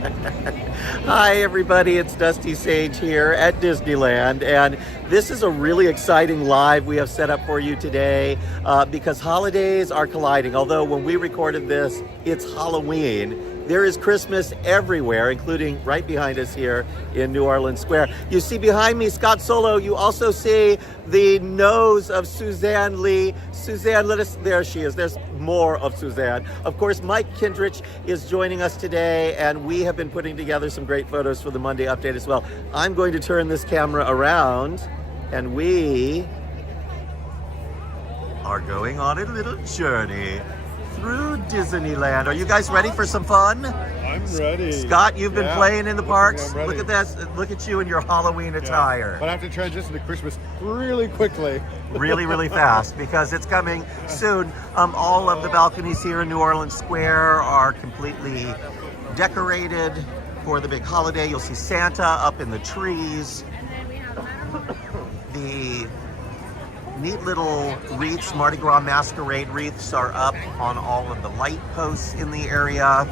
Hi everybody, it's Dusty Sage here at Disneyland, and this is a really exciting live we have set up for you today because holidays are colliding. Although when we recorded this, it's Halloween. There is Christmas everywhere, including right behind us here in New Orleans Square. You see behind me Scott Solo. You also see the nose of Suzanne Lee. Suzanne, there she is. There's more of Suzanne. Of course, Mike Kindrich is joining us today, and we have been putting together some great photos for the Monday update as well. I'm going to turn this camera around, and we are going on a little journey through Disneyland. Are you guys ready for some fun? I'm ready. Scott, you've been playing in the parks. I'm ready. Look at this. Look at you in your Halloween attire. But I have to transition to Christmas really quickly. Really fast because it's coming soon. All of the balconies here in New Orleans Square are completely decorated for the big holiday. You'll see Santa up in the trees. The neat little wreaths, Mardi Gras masquerade wreaths, are up on all of the light posts in the area.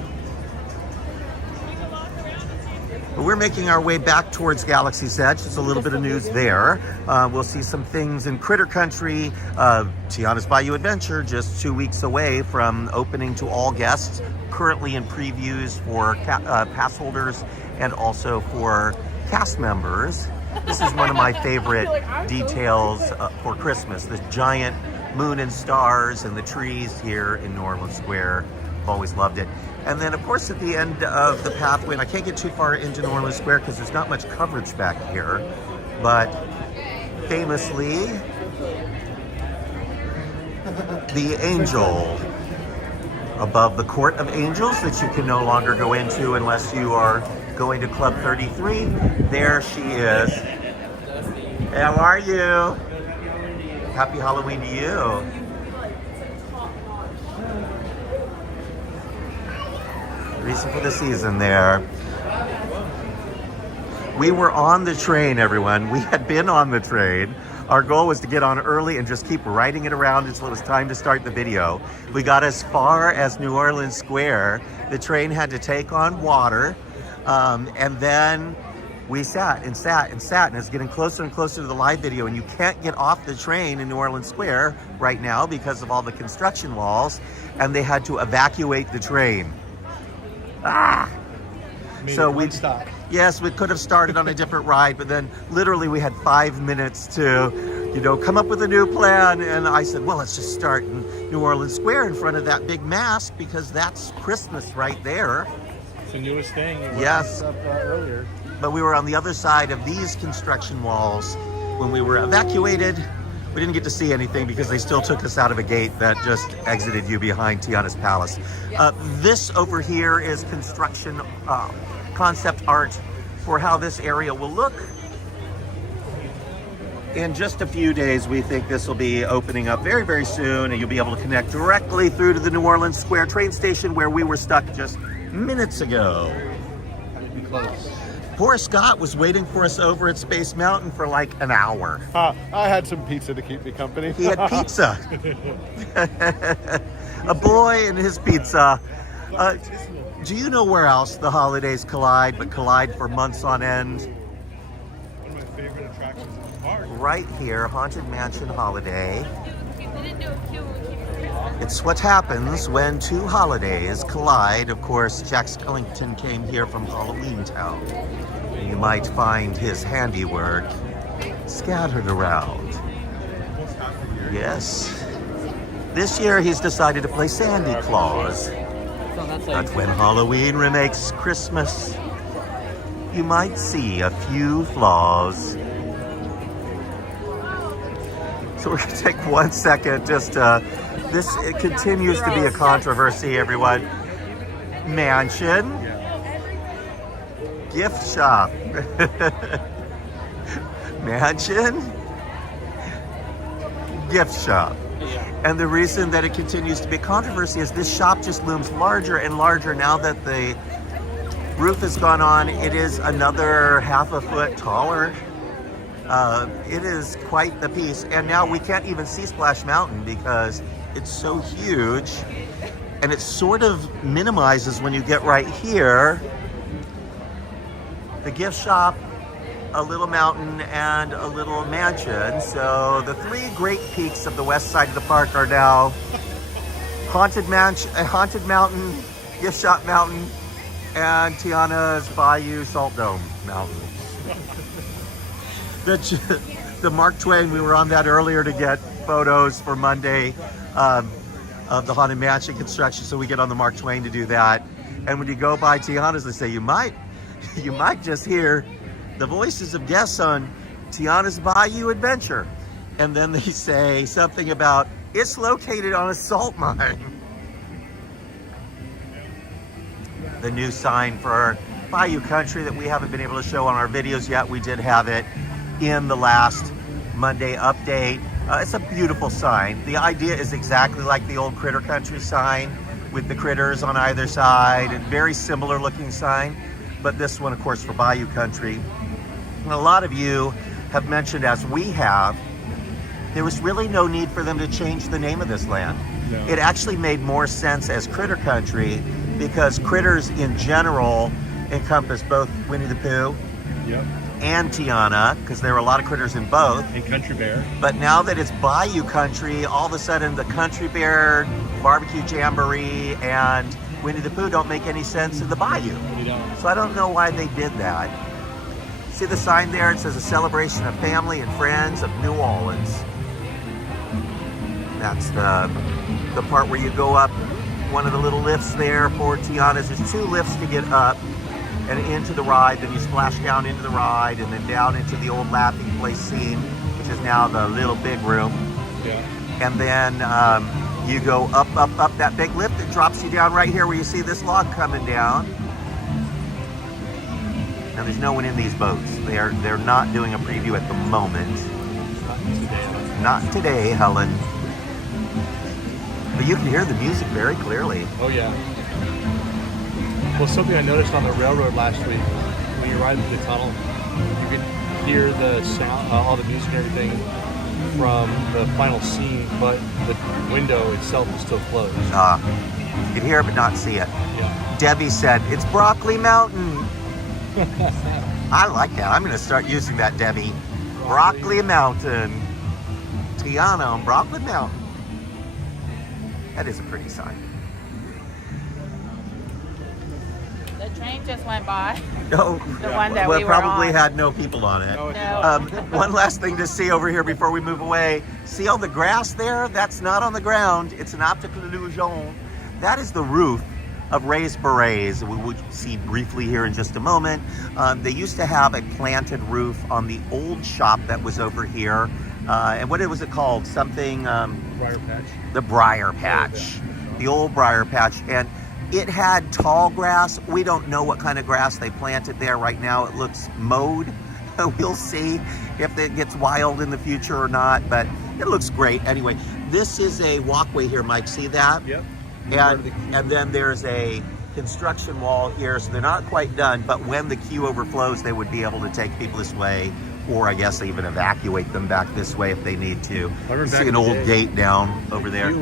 But we're making our way back towards Galaxy's Edge. There's a little bit of news there. We'll see some things in Critter Country. Tiana's Bayou Adventure, just 2 weeks away from opening to all guests, currently in previews for pass holders and also for cast members. This is one of my favorite details for Christmas, the giant moon and stars and the trees here in New Orleans Square. I've always loved it. And then, of course, at the end of the pathway, and I can't get too far into New Orleans Square because there's not much coverage back here, but famously, the angel above the Court of Angels that you can no longer go into unless you are going to Club 33. There she is. How are you? Happy Halloween to you. Reason for the season there. We were on the train, everyone. We had been on the train. Our goal was to get on early and just keep riding it around until it was time to start the video. We got as far as New Orleans Square. The train had to take on water. And then we sat and it's getting closer and closer to the live video, and you can't get off the train in New Orleans Square right now because of all the construction walls, and they had to evacuate the train. So we could have started on a different ride, but then literally we had 5 minutes to, come up with a new plan. And I said, well, let's just start in New Orleans Square in front of that big mask because that's Christmas right there. It's the newest thing. Yes. Earlier. But we were on the other side of these construction walls when we were evacuated. We didn't get to see anything because they still took us out of a gate that just exited you behind Tiana's Palace. This over here is construction concept art for how this area will look. In just a few days, we think this will be opening up very soon, and you'll be able to connect directly through to the New Orleans Square train station where we were stuck just minutes ago. Close. Poor Scott was waiting for us over at Space Mountain for like an hour. I had some pizza to keep me company. He had pizza. A boy and his pizza. Do you know where else the holidays collide for months on end? One of my favorite attractions in the park. Right here, Haunted Mansion Holiday. It's what happens when two holidays collide. Of course, Jack Skellington came here from Halloween Town. You might find his handiwork scattered around. Yes. This year he's decided to play Sandy Claus. But when Halloween remakes Christmas, you might see a few flaws. So we're going to take 1 second just it continues to be a controversy, everyone. Mansion. Gift shop. Mansion. Gift shop. And the reason that it continues to be a controversy is this shop just looms larger and larger now that the roof has gone on. It is another half a foot taller. It is quite the piece. And now we can't even see Splash Mountain because it's so huge, and it sort of minimizes when you get right here. the gift shop, a little mountain, and a little mansion. So the three great peaks of the west side of the park are now haunted mountain, gift shop mountain, and Tiana's Bayou Salt Dome mountain. The Mark Twain, we were on that earlier to get photos for Monday of the Haunted Mansion construction, so we get on the Mark Twain to do that. And when you go by Tiana's, they say you might just hear the voices of guests on Tiana's Bayou Adventure. And then they say something about it's located on a salt mine. The new sign for Bayou Country that we haven't been able to show on our videos yet, we did have it in the last Monday update. It's a beautiful sign. The idea is exactly like the old Critter Country sign with the critters on either side, and very similar looking sign. But this one, of course, for Bayou Country. And a lot of you have mentioned, as we have, there was really no need for them to change the name of this land. No. It actually made more sense as Critter Country because critters in general encompass both Winnie the Pooh Yep. and Tiana, because there were a lot of critters in both. And Country Bear. But now that it's Bayou Country, all of a sudden the Country Bear, Barbecue Jamboree, and Winnie the Pooh don't make any sense in the Bayou. You don't. So I don't know why they did that. See the sign there? It says a celebration of family and friends of New Orleans. That's the part where you go up one of the little lifts there for Tiana's. There's two lifts to get up and into the ride, then you splash down into the ride and then down into the old laughing place scene, which is now the little big room. Yeah. And then you go up that big lift that drops you down right here where you see this log coming down. Now there's no one in these boats. They're not doing a preview at the moment. Not today, Helen. But you can hear the music very clearly. Oh yeah. Well, something I noticed on the railroad last week, when you ride through the tunnel, you could hear the sound, all the music and everything from the final scene, but the window itself is still closed. You can hear it but not see it. Yeah. Debbie said, it's Broccoli Mountain. I like that. I'm going to start using that, Debbie. Broccoli Mountain. Tiana on Broccoli Mountain. That is a pretty sign. The train just went by. No, The one that well, we were probably on. had no people on it. No. One last thing to see over here before we move away. See all the grass there? That's not on the ground. It's an optical illusion. That is the roof of raised berets. We will see briefly here in just a moment. They used to have a planted roof on the old shop that was over here. And what was it called? Something... Briar Patch. The Briar Patch. The old Briar Patch. And it had tall grass. We don't know what kind of grass they planted there right now. It looks mowed. We'll see if it gets wild in the future or not, but it looks great. Anyway, this is a walkway here, Mike. See that? Yep. And then there's a construction wall here, so they're not quite done, but when the queue overflows, they would be able to take people this way, or I guess even evacuate them back this way if they need to. I remember back See in an the old day, gate down over there.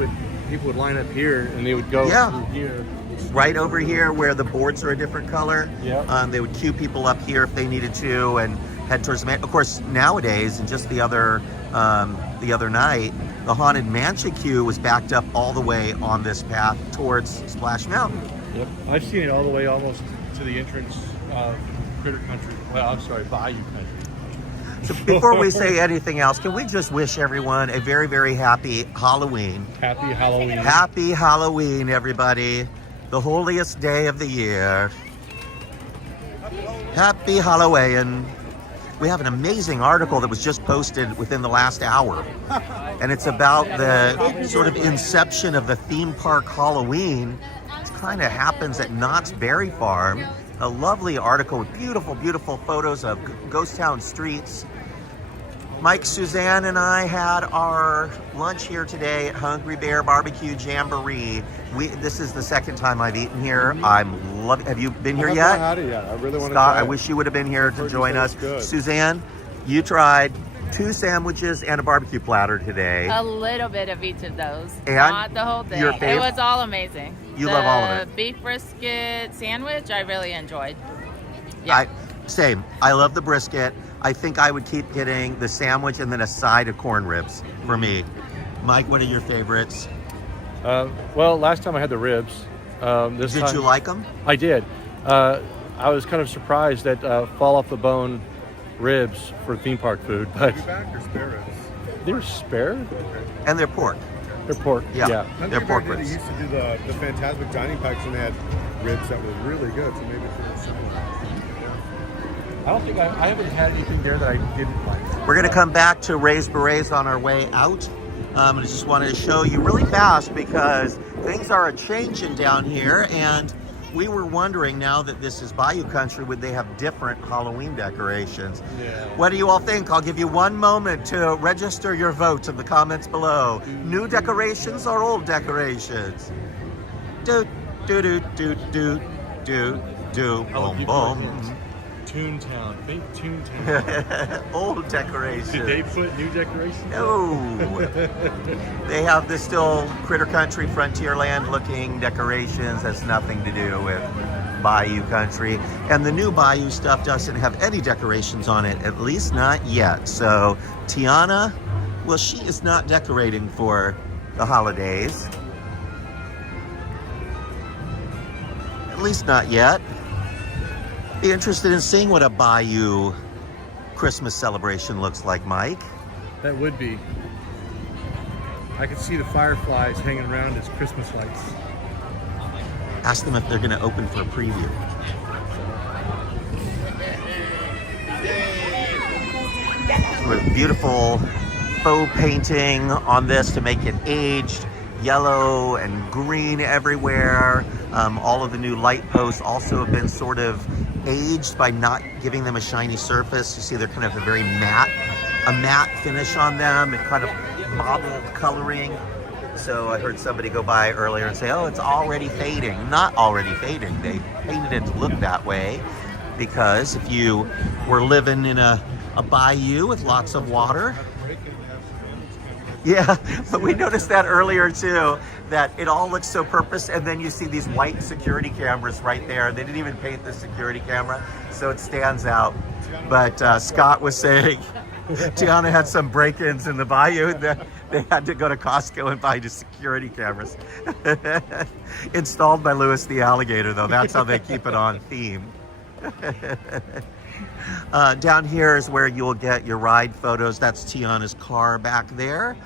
People would line up here and they would go through here. Right over here where the boards are a different color. Yep. They would queue people up here if they needed to and head towards the Of course, nowadays, and just the other night, the Haunted Mansion queue was backed up all the way on this path towards Splash Mountain. Yep. I've seen it all the way almost to the entrance of Critter Country. Well, I'm sorry, Bayou Country. So before we say anything else, can we just wish everyone a very, very happy Halloween? Happy Halloween. Happy Halloween, everybody. The holiest day of the year. Happy Halloween. We have an amazing article that was just posted within the last hour. And it's about the sort of inception of the theme park Halloween. It kind of happens at Knott's Berry Farm. A lovely article with beautiful, beautiful photos of ghost town streets. Mike, Suzanne, and I had our lunch here today at Hungry Bear Barbecue Jamboree. This is the second time I've eaten here. I'm loving. Have you been here yet? I haven't had it yet. I really want to Scott, try it. I wish you would have been here to Heard you join say us. it's good. Suzanne, you tried 2 sandwiches and a barbecue platter today. A little bit of each of those. And not the whole thing. your It favorite? was all amazing. You love all of it. The beef brisket sandwich, I really enjoyed. Yeah. Same. I love the brisket. I think I would keep getting the sandwich and then a side of corn ribs for me. Mike, what are your favorites? Well, last time I had the ribs. This Did time, you like them? I did. I was kind of surprised that fall off the bone ribs for theme park food, but Back or spare ribs? they were spare. And they're pork. They're pork. Yeah. They're pork They ribs. used to do the Fantasmic dining packs and they had ribs that were really good, so maybe it's a little similar. I don't think I haven't had anything there that I didn't like. We're going to come back to Raised Berets on our way out. I just wanted to show you really fast because things are a-changing down here, and we were wondering, now that this is Bayou Country, would they have different Halloween decorations? Yeah. What do you all think? I'll give you one moment to register your votes in the comments below. New decorations or old decorations? Do, do, do, do, do, do, do, boom, boom. Toontown. Think Toontown. Old decorations. Did they put new decorations? No. They have the still Critter Country, Frontierland looking decorations. Has nothing to do with Bayou Country. And the new Bayou stuff doesn't have any decorations on it, at least not yet. So Tiana, well, she is not decorating for the holidays. At least not yet. Be interested in seeing what a Bayou Christmas celebration looks like, Mike. That would be. I could see the fireflies hanging around as Christmas lights. Ask them if they're going to open for a preview. With beautiful faux painting on this to make it aged, yellow and green everywhere. All of the new light posts also have been sort of aged by not giving them a shiny surface. You see they're kind of a matte finish on them and kind of mottled coloring. So I heard somebody go by earlier and say, oh, it's already fading. Not already fading. They painted it to look that way because if you were living in a bayou with lots of water. Yeah, but we noticed that earlier too, that it all looks so purpose, and then you see these white security cameras right there. They didn't even paint the security camera, so it stands out. But Scott was saying Tiana had some break-ins in the bayou that they had to go to Costco and buy the security cameras. Installed by Louis the alligator, though. That's how they keep it on theme. Down here is where you'll get your ride photos. That's Tiana's car back there.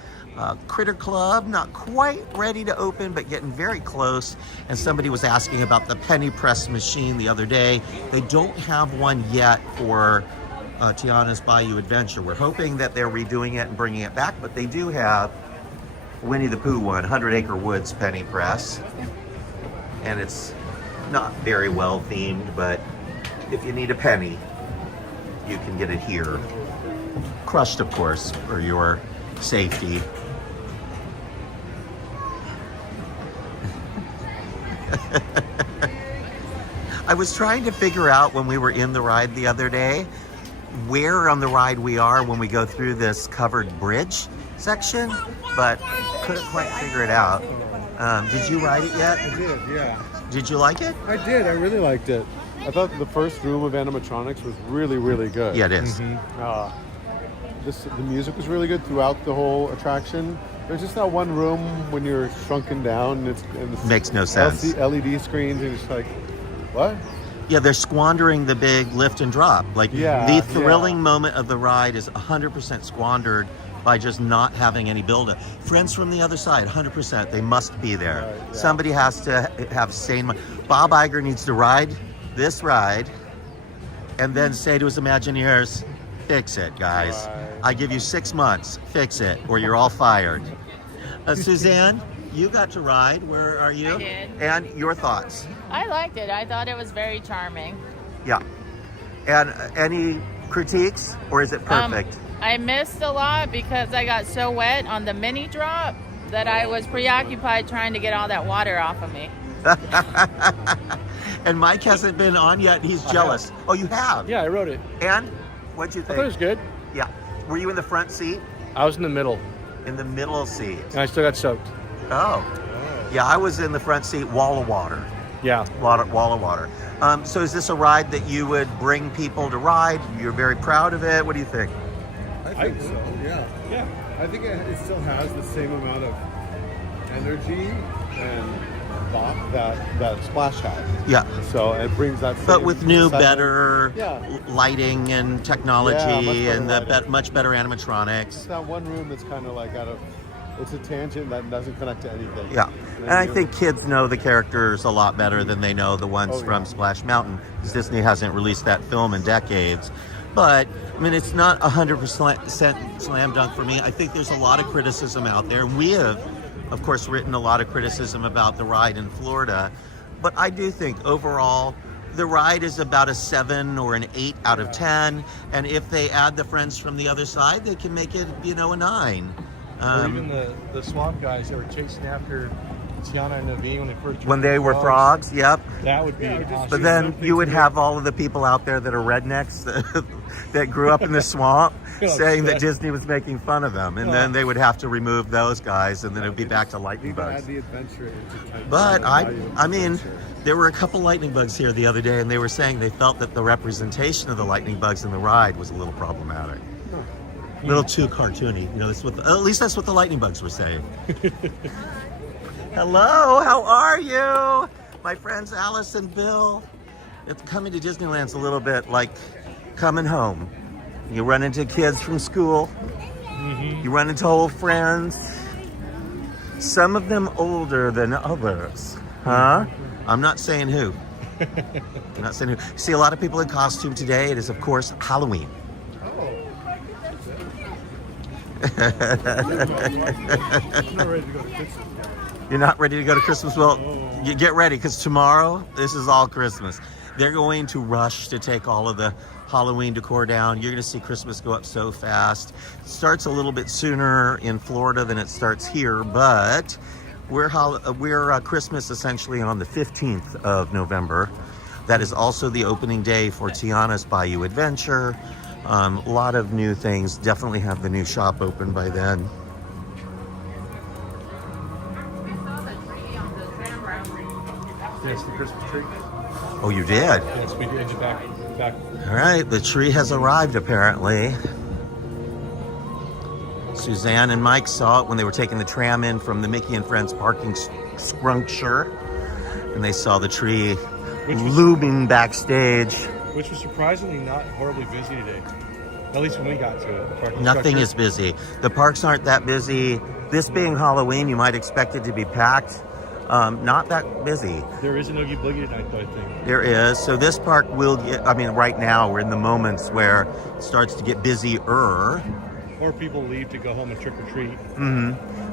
Critter Club, not quite ready to open, but getting very close. And somebody was asking about the penny press machine the other day. They don't have one yet for Tiana's Bayou Adventure. We're hoping that they're redoing it and bringing it back, but they do have Winnie the Pooh one, 100 Acre Woods penny press. And it's not very well themed, but if you need a penny, you can get it here. Crushed, of course, for your safety. I was trying to figure out when we were in the ride the other day where on the ride we are when we go through this covered bridge section, but couldn't quite figure it out. Did you ride it yet? I did, yeah. Did you like it? I did. I really liked it. I thought the first room of animatronics was really, really good. Yeah, it is. The music was really good throughout the whole attraction. There's just that one room when you're shrunken down and it's Makes no sense. LED screens and it's like, what? Yeah, they're squandering the big lift and drop. Like, Yeah, the thrilling moment of the ride is 100% squandered by just not having any build-up. Friends from the other side, 100%, they must be there. Right, yeah. Somebody has to have sane. Bob Iger needs to ride this ride and then say to his Imagineers, fix it, guys. Right. I give you 6 months, fix it, or you're all fired. Suzanne, you got to ride. Where are you? I did. And your thoughts? I liked it. I thought it was very charming. Yeah. And any critiques, or is it perfect? I missed a lot because I got so wet on the mini drop that I was preoccupied trying to get all that water off of me. And Mike hasn't been on yet. He's jealous. Oh, you have? Yeah, I wrote it. And what'd you I think? thought it was good. Yeah. Were you in the front seat? I was in the middle, In the middle seat. and I still got soaked. Oh. Yeah, I was in the front seat, wall of water. Yeah. Wall of water. So is this a ride that you would bring people to ride? You're very proud of it. What do you think? I think so. Yeah. Yeah. I think it still has the same amount of energy and thought that Splash had. Yeah. So it brings that. But same with new, excitement. better Yeah. lighting and technology Yeah, and much better It's animatronics. that one room that's kind of like it's a tangent that doesn't connect to anything. Yeah. And I think kids know the characters a lot better than they know the ones from Splash Mountain, because Disney hasn't released that film in decades. But, I mean, it's not 100% slam dunk for me. I think there's a lot of criticism out there. And we have, of course, written a lot of criticism about the ride in Florida. But I do think overall, the ride is about a 7 or an 8 out of 10. And if they add the friends from the other side, they can make it, a 9. Or even the swamp guys that were chasing after Tiana and Naveen when they first When they were frogs, yep. That would be awesome. But then you would have all of the people out there that are rednecks that grew up in the swamp saying that Disney was making fun of them. And then they would have to remove those guys, and then it would be back to lightning bugs. Add the adventure into But I mean, there were a couple lightning bugs here the other day, and they were saying they felt that the representation of the lightning bugs in the ride was a little problematic. A little too cartoony. At least that's what the lightning bugs were saying. Hello, how are you? My friends Alice and Bill. Coming to Disneyland's a little bit like coming home. You run into kids from school. You run into old friends. Some of them older than others. Huh? I'm not saying who. I'm not saying who. See a lot of people in costume today. It is, of course, Halloween. You're not ready to go to Christmas? Well, you get ready, because tomorrow, this is all Christmas. They're going to rush to take all of the Halloween decor down. You're going to see Christmas go up so fast. It starts a little bit sooner in Florida than it starts here, but we're Christmas essentially on the 15th of November. That is also the opening day for Tiana's Bayou Adventure. A lot of new things. Definitely have the new shop open by then. Yes, the Christmas tree. Oh, you did? Yes, we did. Back. All right, the tree has arrived apparently. Suzanne and Mike saw it when they were taking the tram in from the Mickey and Friends parking structure, and they saw the tree looming backstage. Which was surprisingly not horribly busy today. At least when we got to it. Nothing is busy. The parks aren't that busy. This being Halloween, you might expect it to be packed. Not that busy. There is an Oogie Boogie tonight, though, I think. There is. So this park will get, right now we're in the moments where it starts to get busier. Or people leave to go home and trick or treat.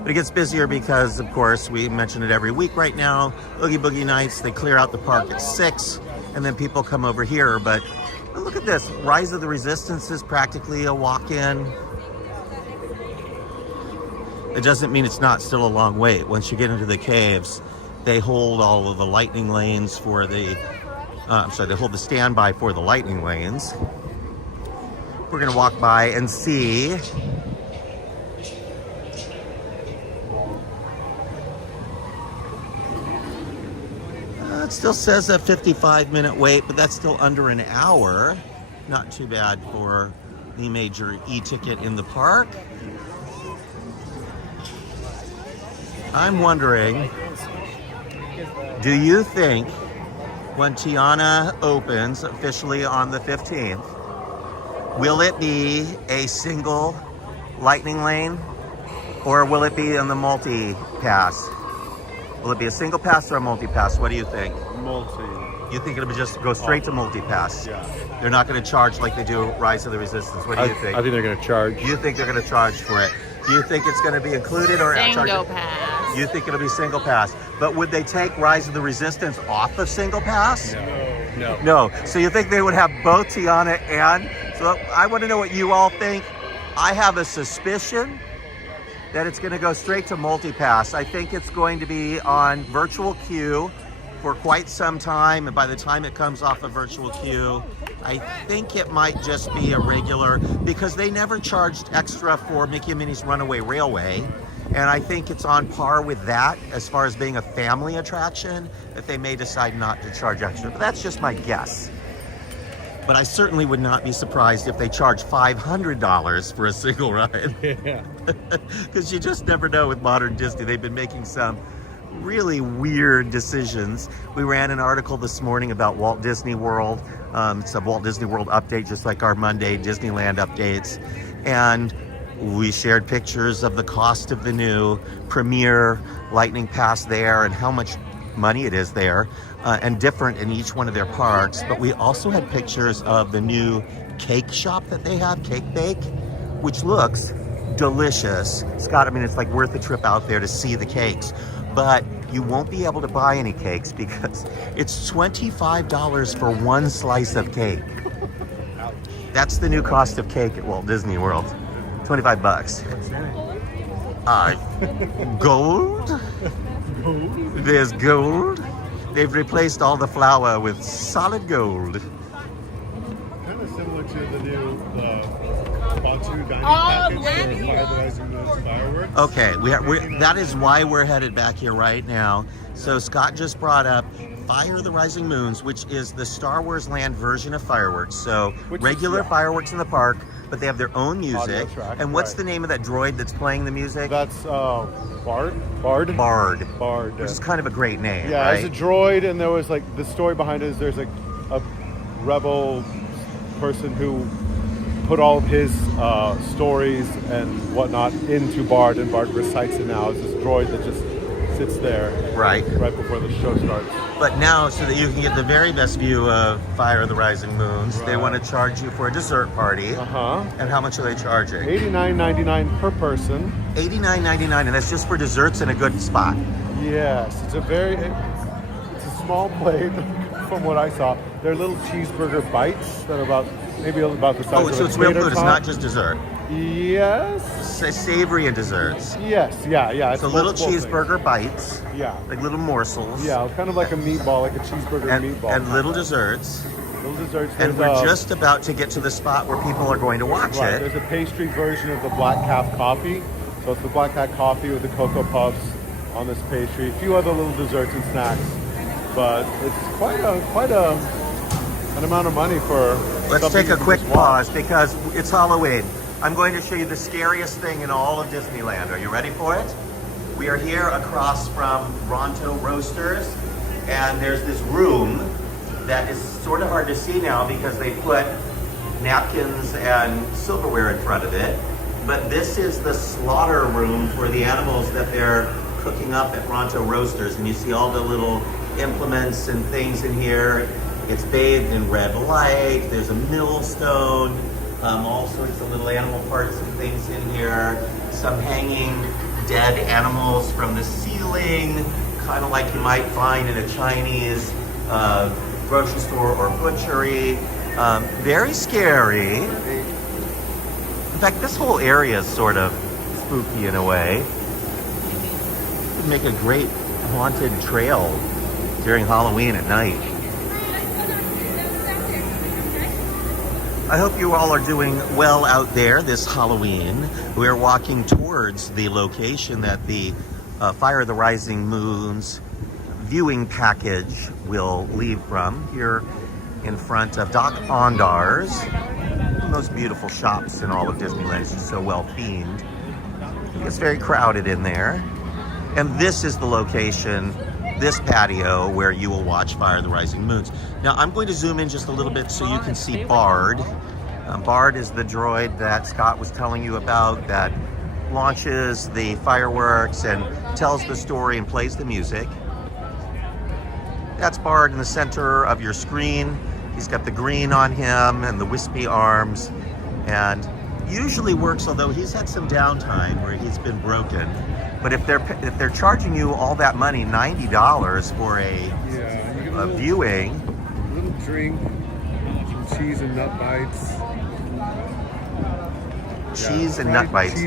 But it gets busier because, of course, we mention it every week right now. Oogie Boogie nights, they clear out the park at 6, and then people come over here. But look at this. Rise of the Resistance is practically a walk-in. It doesn't mean it's not still a long wait. Once you get into the caves, they hold all of the lightning lanes for the, they hold the standby for the lightning lanes. We're gonna walk by and see. It still says a 55-minute wait, but that's still under an hour. Not too bad for the major e-ticket in the park. I'm wondering, do you think when Tiana opens officially on the 15th, will it be a single lightning lane, or will it be in the multi-pass? Will it be a single pass or a multi-pass? What do you think? Multi. You think it'll just go straight to multi-pass? Yeah. They're not going to charge like they do Rise of the Resistance. What do you think? I think they're going to charge. You think they're going to charge for it? Do you think it's going to be included or Single pass. You think it'll be single pass? But would they take Rise of the Resistance off of single pass? No. No. So you think they would have both Tiana and? So I want to know what you all think. I have a suspicion that it's going to go straight to multi-pass. I think it's going to be on virtual queue for quite some time, and by the time it comes off a virtual queue, I think it might just be a regular, because they never charged extra for Mickey and Minnie's Runaway Railway, And I think it's on par with that as far as being a family attraction, that they may decide not to charge extra. But that's just my guess. But I certainly would not be surprised if they charge $500 for a single ride. Yeah. Because you just never know with modern Disney. They've been making some really weird decisions. We ran an article this morning about Walt Disney World. It's a Walt Disney World update, just like our Monday Disneyland updates. And we shared pictures of the cost of the new Premier Lightning Pass there and how much money it is there, and different in each one of their parks. But we also had pictures of the new cake shop that they have, Cake Bake, which looks delicious. Scott, I mean, it's like worth a trip out there to see the cakes. But you won't be able to buy any cakes because it's $25 for one slice of cake. That's the new cost of cake at Walt Disney World. 25 bucks. Gold? There's gold. They've replaced all the flour with solid gold. Kind of similar to the new Bou dining package for Fire the Rising Moon's fireworks. Okay, that is why we're headed back here right now. So Scott just brought up Fire the Rising Moons, which is the Star Wars Land version of fireworks. So regular fireworks in the park, but they have their own music. Track, and what's the name of that droid that's playing the music? That's Bard. Bard. Which is kind of a great name, Yeah, right? it's a droid, and there was like the story behind it is there's like a rebel person who put all of his stories and whatnot into Bard, and Bard recites it now. It's this droid that just sits there right before the show starts. But now, so that you can get the very best view of Fire of the Rising Moons, they want to charge you for a dessert party. And how much are they charging? $89.99 per person. $89.99, and that's just for desserts in a good spot. Yes, it's a small plate from what I saw. They're little cheeseburger bites that are maybe about the size of a so it's real tater food, it's tot. not just dessert. Yes. Savory and desserts. Yes, yeah. So little cheeseburger things. bites. Yeah. Like little morsels. Yeah, kind of like a meatball, like a cheeseburger meatball. And little desserts. Little desserts. And we're just about to get to the spot where people are going to watch it. There's a pastry version of the Black Cat coffee. So it's the Black Cat coffee with the Cocoa Puffs on this pastry. A few other little desserts and snacks. But it's quite an amount of money for. Let's take a quick pause because it's Halloween. I'm going to show you the scariest thing in all of Disneyland. Are you ready for it? We are here across from Ronto Roasters, and there's this room that is sort of hard to see now because they put napkins and silverware in front of it. But this is the slaughter room for the animals that they're cooking up at Ronto Roasters, and you see all the little implements and things in here. It's bathed in red light. There's a millstone, all sorts of little animal parts and things in here. Some hanging dead animals from the ceiling, kind of like you might find in a Chinese grocery store or butchery. Very scary. In fact, this whole area is sort of spooky in a way. It would make a great haunted trail during Halloween at night. I hope you all are doing well out there this Halloween. We're walking towards the location that the Fire of the Rising Moons viewing package will leave from, here in front of Doc Ondar's. Most beautiful shops in all of Disneyland. It's just so well themed. It's very crowded in there. And this is the location, this patio, where you will watch Fire of the Rising Moons. Now I'm going to zoom in just a little bit so you can see Bard. Bard is the droid that Scott was telling you about that launches the fireworks and tells the story and plays the music. That's Bard in the center of your screen. He's got the green on him and the wispy arms, and usually works, although he's had some downtime where he's been broken. But if they're charging you all that money, $90 for a viewing, a little drink, some cheese and nut bites. Cheese and nut bites.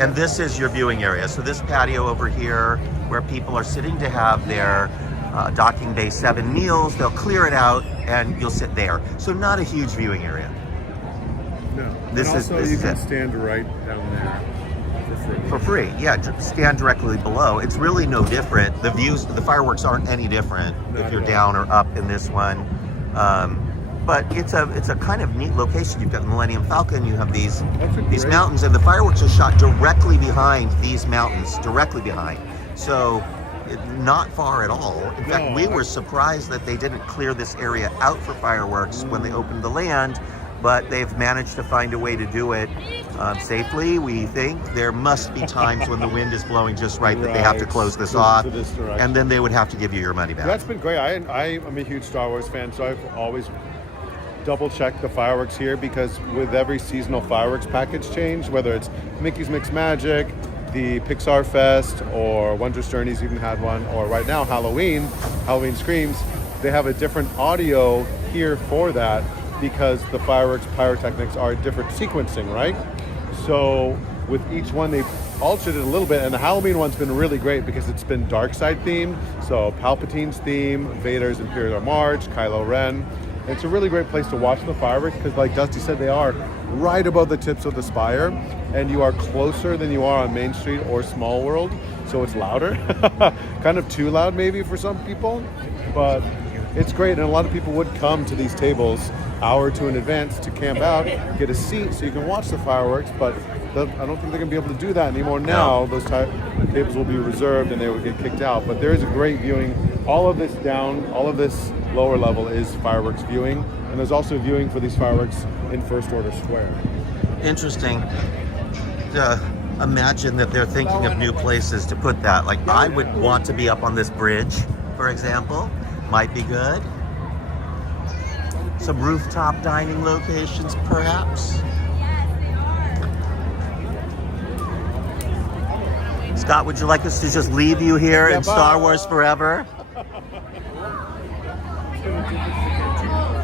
And this is your viewing area. So this patio over here, where people are sitting to have their Docking Bay 7 meals, they'll clear it out and you'll sit there. So not a huge viewing area. No. This and also is you can it. stand right down there. For free, yeah. Stand directly below. It's really no different. The views, the fireworks aren't any different if you're down or up in this one. But it's a kind of neat location. You've got the Millennium Falcon. You have these mountains, and the fireworks are shot directly behind these mountains, directly behind. So not far at all. In fact, we were surprised that they didn't clear this area out for fireworks when they opened the land. But they've managed to find a way to do it safely, we think. There must be times when the wind is blowing just right that they have to close this off, and then they would have to give you your money back. That's been great. I'm a huge Star Wars fan, so I've always double-checked the fireworks here, because with every seasonal fireworks package change, whether it's Mickey's Mixed Magic, the Pixar Fest, or Wondrous Journeys even had one, or right now Halloween Screams, they have a different audio here for that, because the fireworks pyrotechnics are different sequencing, right? So with each one, they've altered it a little bit, and the Halloween one's been really great because it's been dark side themed. So Palpatine's theme, Vader's Imperial March, Kylo Ren. And it's a really great place to watch the fireworks because, like Dusty said, they are right above the tips of the spire, and you are closer than you are on Main Street or Small World, so it's louder. Kind of too loud maybe for some people, but it's great, and a lot of people would come to these tables hour or two in advance to camp out, get a seat so you can watch the fireworks, but I don't think they're going to be able to do that anymore now. Those tables will be reserved and they will get kicked out. But there is a great viewing. All of this lower level is fireworks viewing, and there's also viewing for these fireworks in First Order Square. Interesting. Imagine that they're thinking of new places to put that. Like, I would want to be up on this bridge, for example. Might be good. Some rooftop dining locations, perhaps. Scott, would you like us to just leave you here in Star Wars forever?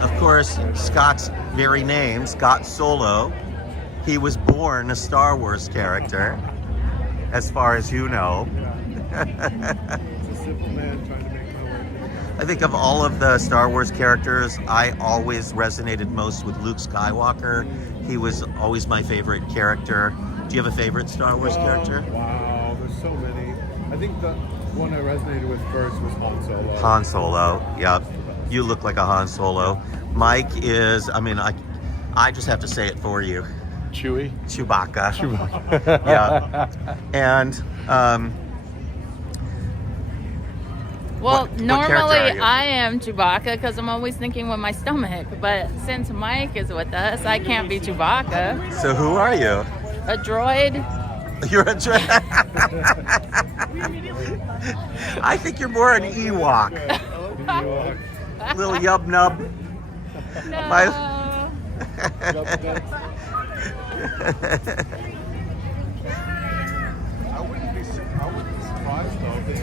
Of course, Scott's very name, Scott Solo, he was born a Star Wars character, as far as you know. I think of all of the Star Wars characters, I always resonated most with Luke Skywalker. He was always my favorite character. Do you have a favorite Star Wars character? Wow, there's so many. I think the one I resonated with first was Han Solo. Han Solo, yep. You look like a Han Solo. Mike is, I just have to say it for you. Chewbacca. Yeah. And, well, what normally character are you? I am Chewbacca because I'm always thinking with my stomach. But since Mike is with us, I can't be Chewbacca. So who are you? A droid. You're a droid. I think you're more an Ewok. Little yub nub. No. I wouldn't be surprised though if they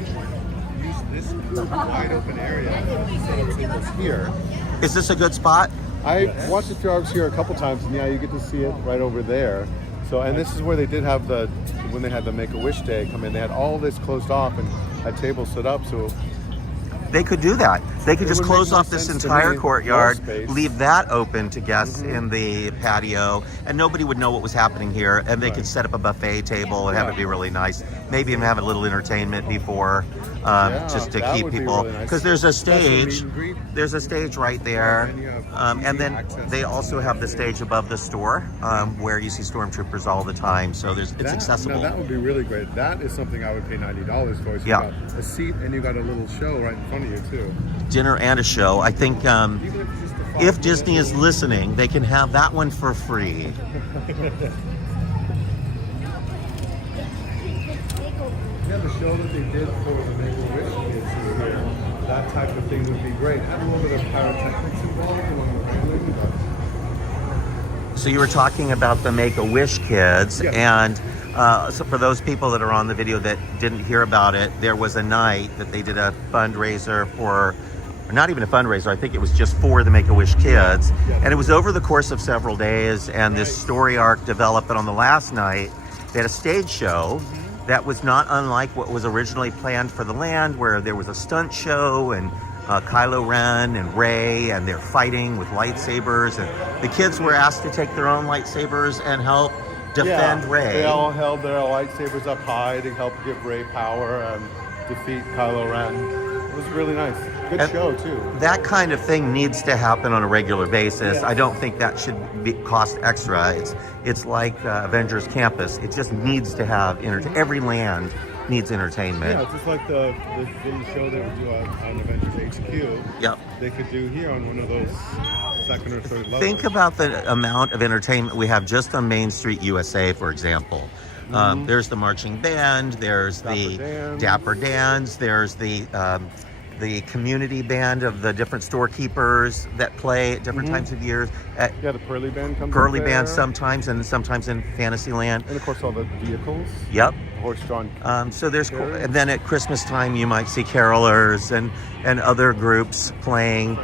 use this wide open area instead of tables here. Is this a good spot? I watched the fireworks here a couple times, and yeah, you get to see it right over there. So, and this is where they did have when they had the Make-A-Wish Day come in, they had all this closed off and had tables set up, so They could do that. They could It just would close make more off this sense to entire me, courtyard, more space. leave that open to guests in the patio, and nobody would know what was happening here, and they could set up a buffet table and have it be really nice. Maybe even have a little entertainment before, just to that keep would be people, really nice. because there's a Special meet stage. and greet. There's a stage right there, and you have and easy then access. they also have the stage above the store, where you see stormtroopers all the time. So it's accessible. Now that would be really great. That is something I would pay $90 for. So Yeah. you got a seat and you got a little show right in front of you too. Dinner and a show. I think Even if it's just the if fun- Disney is listening, they can have that one for free. Yeah, the show that they did for the Make-A-Wish kids is here. That type of thing would be great. Have a little bit of pyrotechnics involved along the family. So you were talking about the Make-A-Wish kids, Yeah. and so for those people that are on the video that didn't hear about it, there was a night that they did a fundraiser for, or not even a fundraiser, I think it was just for the Make-A-Wish kids, and it was over the course of several days, and this story arc developed, and on the last night, they had a stage show that was not unlike what was originally planned for the land, where there was a stunt show, and Kylo Ren and Rey, and they're fighting with lightsabers, and the kids were asked to take their own lightsabers and help defend Rey. They all held their lightsabers up high to help give Rey power and defeat Kylo Ren. It was really nice. Good show too. That kind of thing needs to happen on a regular basis. Yes. I don't think that should cost extra. It's like Avengers Campus. It just needs to have every land needs entertainment. Yeah, it's just like the little show they would do on Avengers HQ. Yep. They could do here on one of those second or third levels. Think about the amount of entertainment we have just on Main Street USA, for example. There's the marching band. There's the Dapper Dans. There's the community band of the different storekeepers that play at different times of years. Yeah, the Pearly Band comes Pearly up Band there. sometimes, and sometimes in Fantasyland. And of course all the vehicles. Yep. Horse-drawn. So there's, and then at Christmas time you might see carolers and other groups playing.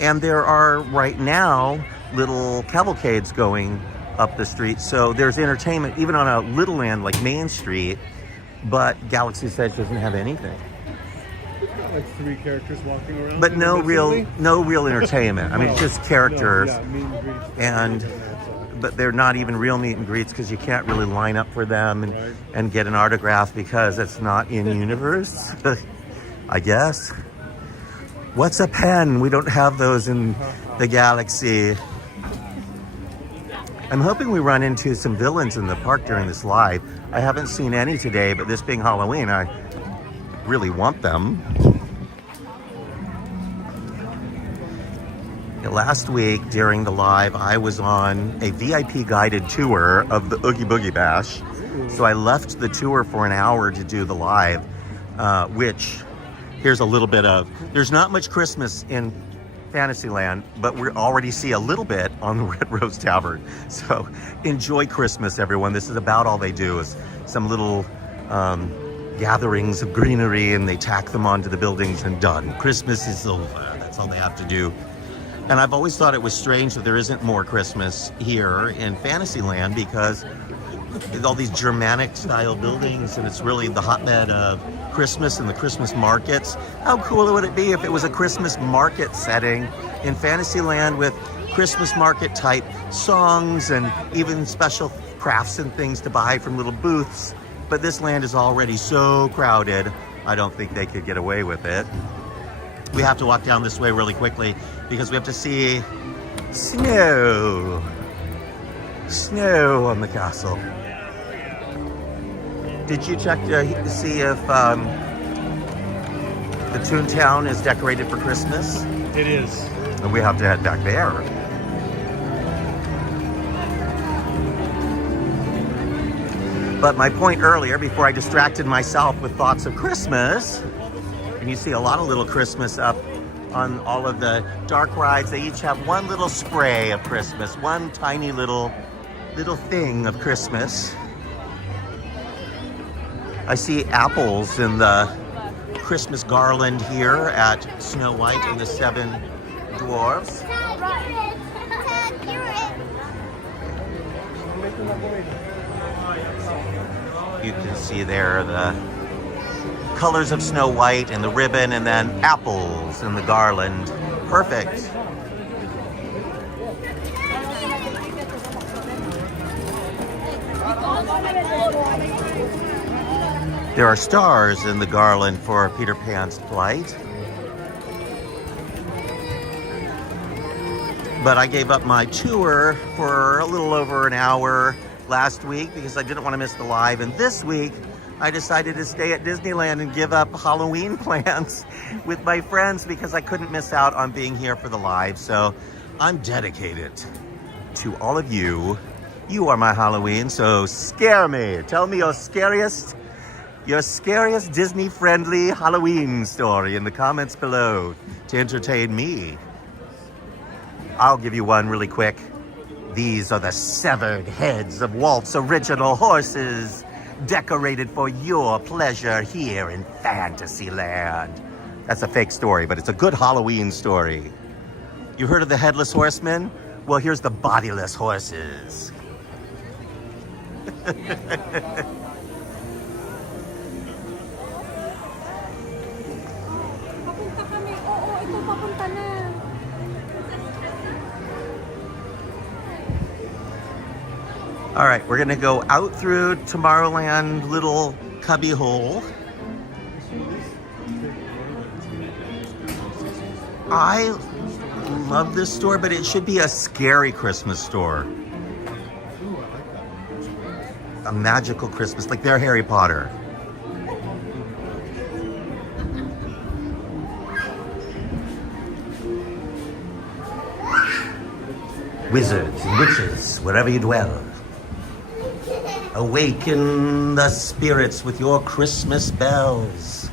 And there are right now little cavalcades going up the street. So there's entertainment even on a little land like Main Street, but Galaxy's Edge doesn't have anything. Like 3 characters walking around. But no real entertainment. I mean, it's just characters. But they're not even real meet and greets because you can't really line up for them and get an autograph because it's not in universe, I guess. What's a pen? We don't have those in the galaxy. I'm hoping we run into some villains in the park during this live. I haven't seen any today, but this being Halloween, I really want them. Last week during the live, I was on a VIP guided tour of the Oogie Boogie Bash. So I left the tour for an hour to do the live, which here's a little bit of, there's not much Christmas in Fantasyland, but we already see a little bit on the Red Rose Tavern. So enjoy Christmas, everyone. This is about all they do is some little gatherings of greenery, and they tack them onto the buildings and done. Christmas is over. That's all they have to do. And I've always thought it was strange that there isn't more Christmas here in Fantasyland because all these Germanic style buildings, and it's really the hotbed of Christmas and the Christmas markets. How cool would it be if it was a Christmas market setting in Fantasyland with Christmas market type songs and even special crafts and things to buy from little booths? But this land is already so crowded, I don't think they could get away with it. We have to walk down this way really quickly because we have to see snow. Snow on the castle. Did you check to see if the Toontown is decorated for Christmas? It is. And we have to head back there. But my point earlier, before I distracted myself with thoughts of Christmas, and you see a lot of little Christmas up on all of the dark rides. They each have one little spray of Christmas, one tiny little thing of Christmas. I see apples in the Christmas garland here at Snow White and the 7 Dwarfs. You can see there the colors of Snow White and the ribbon, and then apples in the garland. Perfect. There are stars in the garland for Peter Pan's flight. But I gave up my tour for a little over an hour last week because I didn't want to miss the live, and this week I decided to stay at Disneyland and give up Halloween plans with my friends because I couldn't miss out on being here for the live. So I'm dedicated to all of you. You are my Halloween, so scare me. Tell me your scariest Disney-friendly Halloween story in the comments below to entertain me. I'll give you one really quick. These are the severed heads of Walt's original horses, decorated for your pleasure here in Fantasyland. That's a fake story, but it's a good Halloween story. You heard of the Headless Horseman? Well, here's the bodiless horses. Papunta kami. Oo, ito papunta na. All right, we're gonna go out through Tomorrowland little cubby hole. I love this store, but it should be a scary Christmas store. A magical Christmas, like their Harry Potter. Wizards and witches, wherever you dwell, awaken the spirits with your Christmas bells.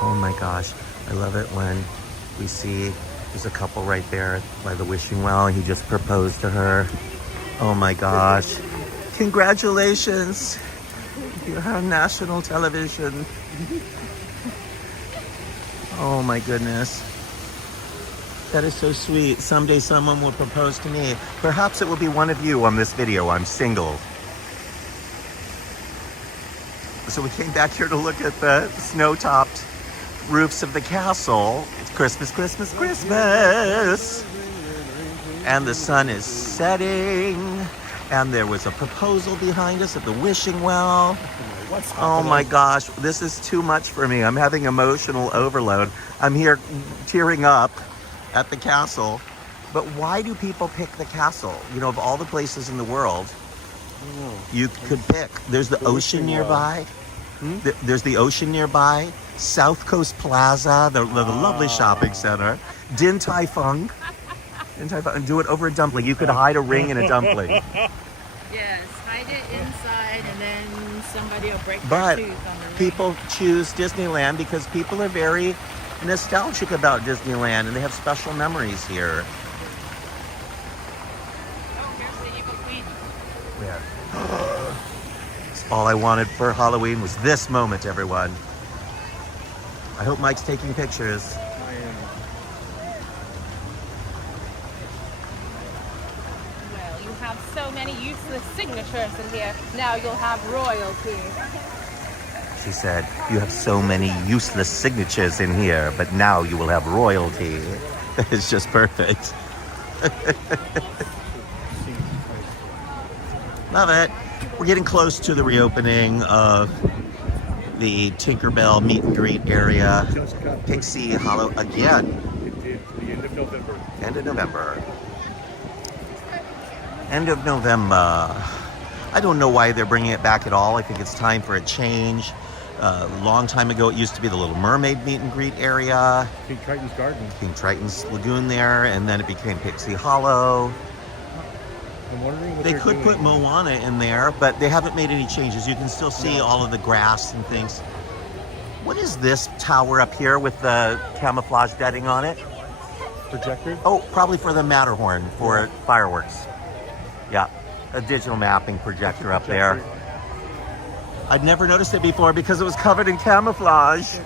Oh my gosh, I love it when we see there's a couple right there by the wishing well. He just proposed to her. Oh my gosh. Congratulations. You're on national television. Oh my goodness. That is so sweet. Someday someone will propose to me. Perhaps it will be one of you on this video. I'm single. So we came back here to look at the snow-topped roofs of the castle. It's Christmas, Christmas, Christmas. And the sun is setting. And there was a proposal behind us at the wishing well. Oh my gosh, this is too much for me. I'm having emotional overload. I'm here tearing up at the castle. But why do people pick the castle? You know, of all the places in the world, you could pick. There's the ocean nearby. There's the ocean nearby. South Coast Plaza, the lovely shopping center. Din Tai Fung. Din Tai Fung. And do it over a dumpling. You could hide a ring in a dumpling. Yes, hide it inside and then somebody will break But their tooth on the ring. people choose Disneyland because people are very nostalgic about Disneyland and they have special memories here. Oh, here's the Evil Queen. Yeah. All I wanted for Halloween was this moment, everyone. I hope Mike's taking pictures. Well, you have so many useless signatures in here. Now you'll have royalty. She said, you have so many useless signatures in here, but now you will have royalty. It's just perfect. Love it. We're getting close to the reopening of the Tinkerbell meet and greet area. Pixie Hollow again. It did to the end of November. End of November. End of November. I don't know why they're bringing it back at all. I think it's time for a change. A long time ago, it used to be the Little Mermaid meet and greet area. King Triton's Garden. King Triton's Lagoon there, and then it became Pixie Hollow. I'm wondering what They they're could doing. put Moana in there, but they haven't made any changes. You can still see all of the grass and things. What is this tower up here with the camouflage netting on it? Projector? Oh, probably for the Matterhorn for fireworks. Yeah, a digital mapping projector up there. I'd never noticed it before because it was covered in camouflage.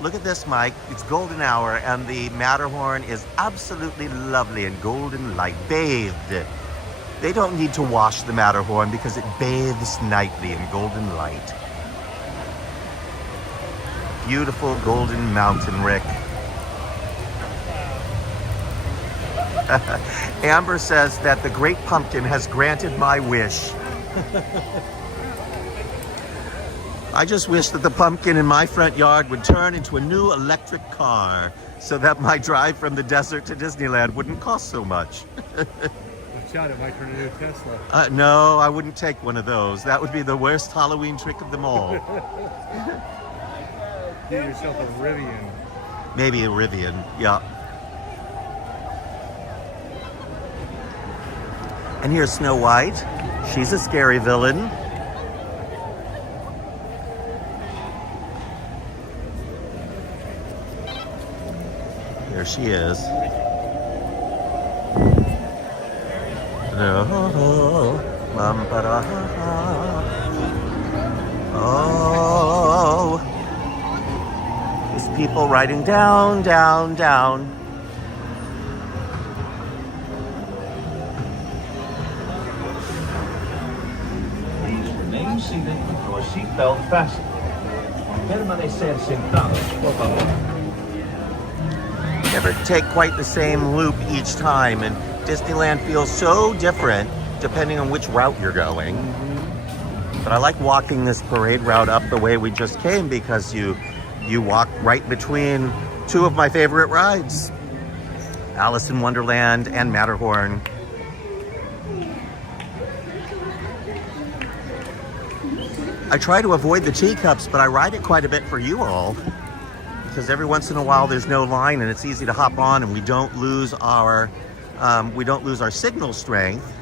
Look at this, Mike. It's golden hour and the Matterhorn is absolutely lovely in golden light, bathed. They don't need to wash the Matterhorn because it bathes nightly in golden light. Beautiful golden mountain, Rick. Amber says that the Great Pumpkin has granted my wish. I just wish that the pumpkin in my front yard would turn into a new electric car so that my drive from the desert to Disneyland wouldn't cost so much. Watch out, it might turn into a Tesla. No, I wouldn't take one of those. That would be the worst Halloween trick of them all. Get yourself a Rivian. Maybe a Rivian, yeah. And here's Snow White. She's a scary villain. There she is. Oh. There's people riding down, down, down. Please remain seated with your seatbelt fastened. Permanecer sentados, por favor. Never take quite the same loop each time, and Disneyland feels so different depending on which route you're going. But I like walking this parade route up the way we just came because you walk right between two of my favorite rides, Alice in Wonderland and Matterhorn. I try to avoid the teacups, but I ride it quite a bit for you all because every once in a while there's no line and it's easy to hop on and we don't lose our signal strength.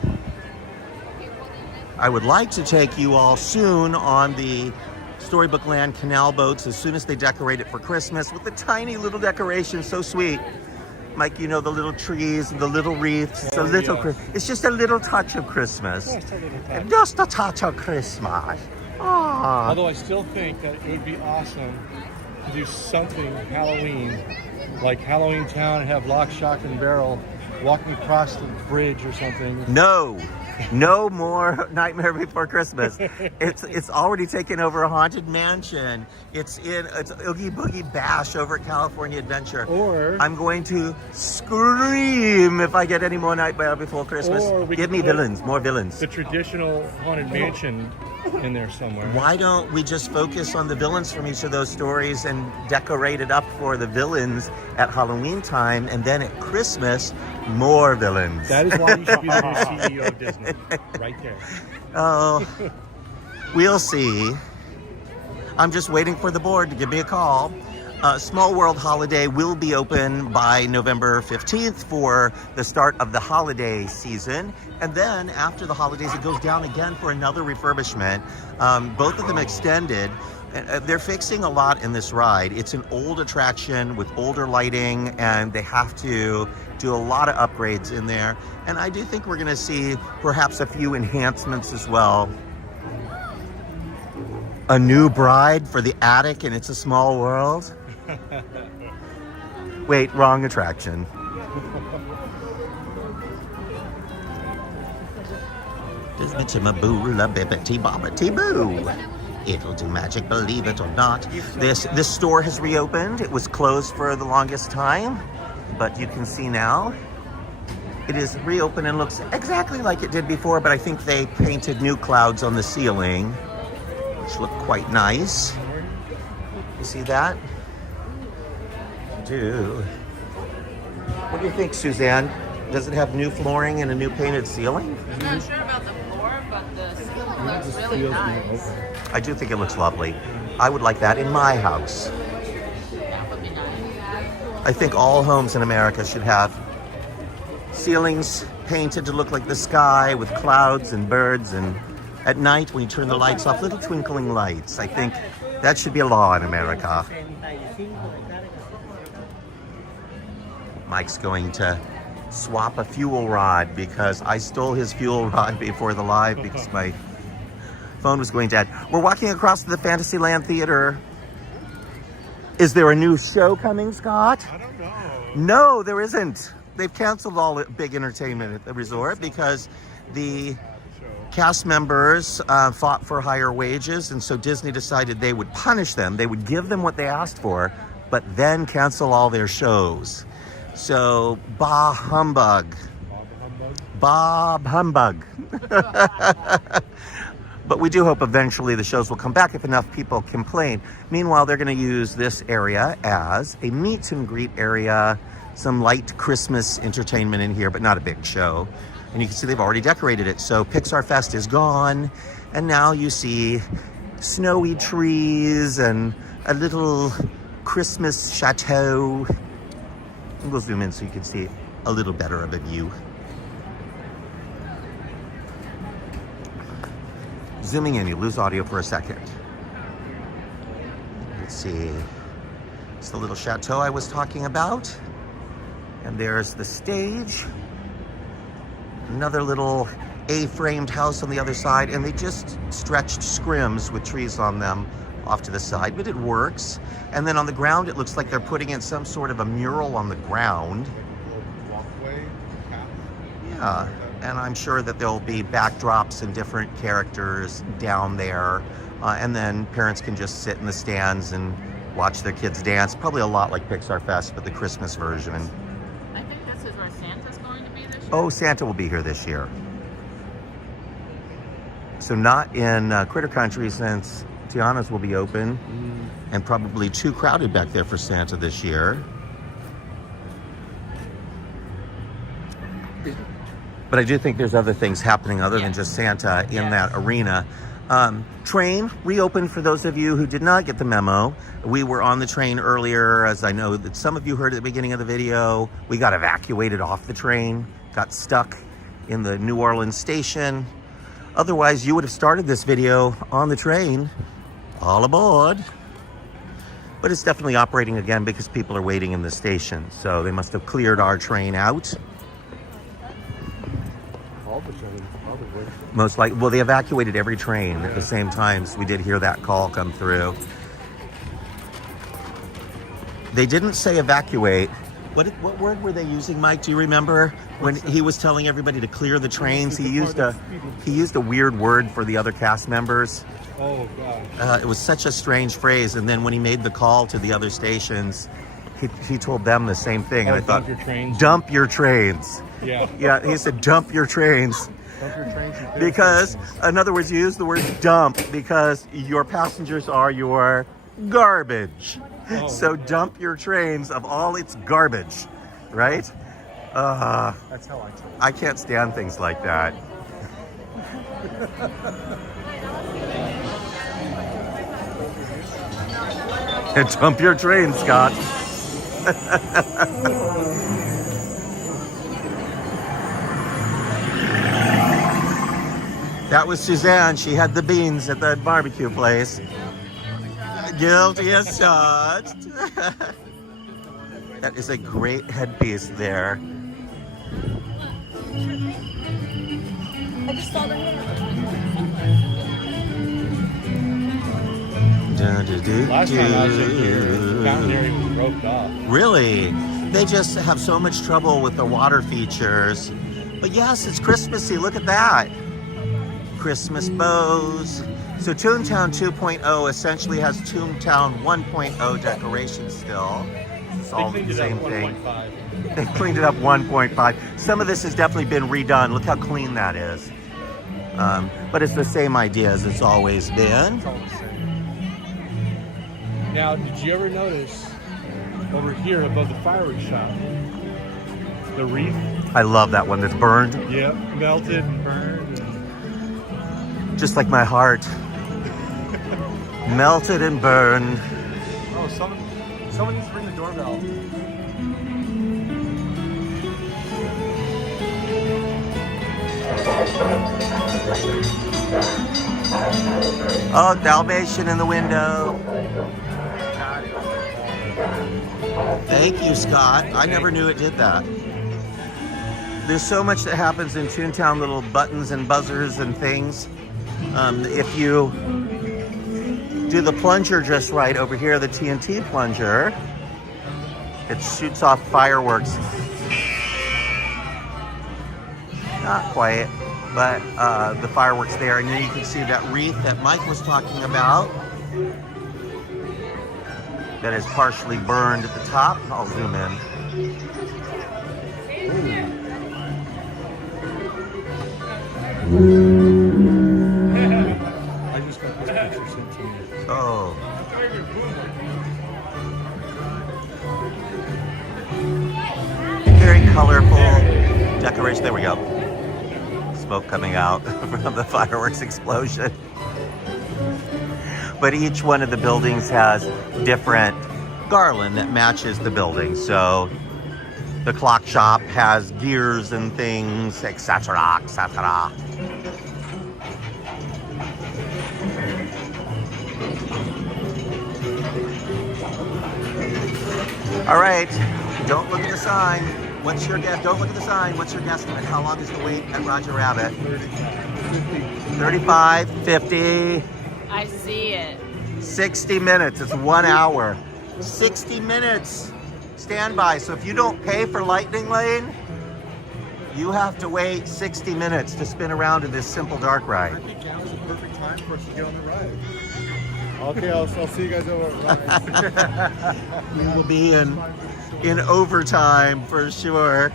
I would like to take you all soon on the Storybook Land canal boats as soon as they decorate it for Christmas with the tiny little decorations, so sweet. Mike, you know, the little trees and the little wreaths. It's a little, it's just a little touch of Christmas. Just a little touch. Just a touch of Christmas. Aww. Although I still think that it would be awesome to do something Halloween, like Halloween Town and have Lock, Shock, and Barrel walking across the bridge or something. No more Nightmare Before Christmas. It's already taken over a Haunted Mansion. It's Oogie Boogie Bash over at California Adventure. Or I'm going to scream if I get any more Nightmare Before Christmas. Give me villains, more villains. the traditional Haunted Mansion in there somewhere. Why don't we just focus on the villains from each of those stories and decorate it up for the villains at Halloween time, and then at Christmas, more villains. That is why you should be the new CEO of Disney. Right there. Oh, we'll see. I'm just waiting for the board to give me a call. Small World Holiday will be open by November 15th for the start of the holiday season. And then after the holidays, it goes down again for another refurbishment. Both of them extended. They're fixing a lot in this ride. It's an old attraction with older lighting, and they have to do a lot of upgrades in there. And I do think we're gonna see perhaps a few enhancements as well. A new bride for the attic, and It's a Small World. Wait, wrong attraction. Disney Timaboola Bibbity Bobbity Boo. It'll do magic, believe it or not. This store has reopened. It was closed for the longest time, but you can see now it is reopened and looks exactly like it did before, but I think they painted new clouds on the ceiling, which look quite nice. You see that? What do you think, Suzanne? Does it have new flooring and a new painted ceiling? I'm not sure about the floor, but the ceiling looks really nice. I do think it looks lovely. I would like that in my house. That would be nice. I think all homes in America should have ceilings painted to look like the sky with clouds and birds, and at night when you turn the lights off, little twinkling lights. I think that should be a law in America. Mike's going to swap a fuel rod because I stole his fuel rod before the live because my phone was going dead. We're walking across to the Fantasyland Theater. Is there a new show coming, Scott? I don't know. No, there isn't. They've canceled all the big entertainment at the resort because the cast members fought for higher wages, and so Disney decided they would punish them. They would give them what they asked for, but then cancel all their shows. So, bah humbug. Bob humbug. But we do hope eventually the shows will come back if enough people complain. Meanwhile, they're going to use this area as a meet and greet area, some light Christmas entertainment in here, but not a big show. And you can see they've already decorated it. So Pixar Fest is gone, and now you see snowy trees and a little Christmas chateau. We'll zoom in so you can see a little better of a view. Zooming in, you lose audio for a second. Let's see. It's the little chateau I was talking about. And there's the stage. Another little A-framed house on the other side, and they just stretched scrims with trees on them off to the side, but it works. And then on the ground, it looks like they're putting in some sort of a mural on the ground. Walkway, path. Yeah, and I'm sure that there'll be backdrops and different characters down there and then parents can just sit in the stands and watch their kids dance. Probably a lot like Pixar Fest, but the Christmas version. I think this is where Santa's going to be this year. Oh, Santa will be here this year. So not in Critter Country, since Tiana's will be open and probably too crowded back there for Santa this year. But I do think there's other things happening other than just Santa in that arena. Train reopened for those of you who did not get the memo. We were on the train earlier, as I know that some of you heard at the beginning of the video. We got evacuated off the train, got stuck in the New Orleans station. Otherwise, you would have started this video on the train, all aboard. But it's definitely operating again because people are waiting in the station. So they must have cleared our train out. Most likely, well, they evacuated every train at the same time, so we did hear that call come through. They didn't say evacuate. What word were they using, Mike? Do you remember when he was telling everybody to clear the trains? He used a weird word for the other cast members. Oh God! It was such a strange phrase. And then when he made the call to the other stations, he told them the same thing. And I thought, dump your trains. Dump your trains. Yeah. Yeah, he said, dump your trains. Dump your trains. Because, in other words, you use the word dump because your passengers are your garbage. Oh. So dump your trains of all its garbage, right? That's how I told. I can't stand things like that. And dump your train, Scott. That was Suzanne. She had the beans at the barbecue place. Guilty as charged. That is a great headpiece there. Last time I was in here, the fountain area was roped off. Really? They just have so much trouble with the water features. But yes, it's Christmassy. Look at that. Christmas bows. So Toontown 2.0 essentially has Toontown 1.0 decorations still. It's all the same thing. They cleaned it up 1.5. Some of this has definitely been redone. Look how clean that is. But it's the same idea as it's always been. It's all the same. Now, did you ever notice over here above the fireworks shop, the wreath? I love that one that's burned. Yep, melted and burned. Just like my heart. Melted and burned. Oh, someone needs to ring the doorbell. Oh, Dalmatian in the window. Thank you, Scott. I never knew it did that. There's so much that happens in Toontown, little buttons and buzzers and things. If you do the plunger just right over here, the TNT plunger, it shoots off fireworks. Not quite, but the fireworks there. And then you can see that wreath that Mike was talking about that is partially burned at the top. I'll zoom in. I just got this picture sent to me. Oh. Very colorful decoration. There we go. Smoke coming out from the fireworks explosion. But each one of the buildings has different garland that matches the building. So the clock shop has gears and things, etc., etc. All right, don't look at the sign. What's your guess? Don't look at the sign. What's your guesstimate? How long is the wait at Roger Rabbit? 35, 50. I see it. 60 minutes. It's 1 hour. 60 minutes standby. So if you don't pay for Lightning Lane, you have to wait 60 minutes to spin around in this simple dark ride. I think now is the perfect time for us to get on the ride. Okay, I'll see you guys over. We will be in overtime for sure.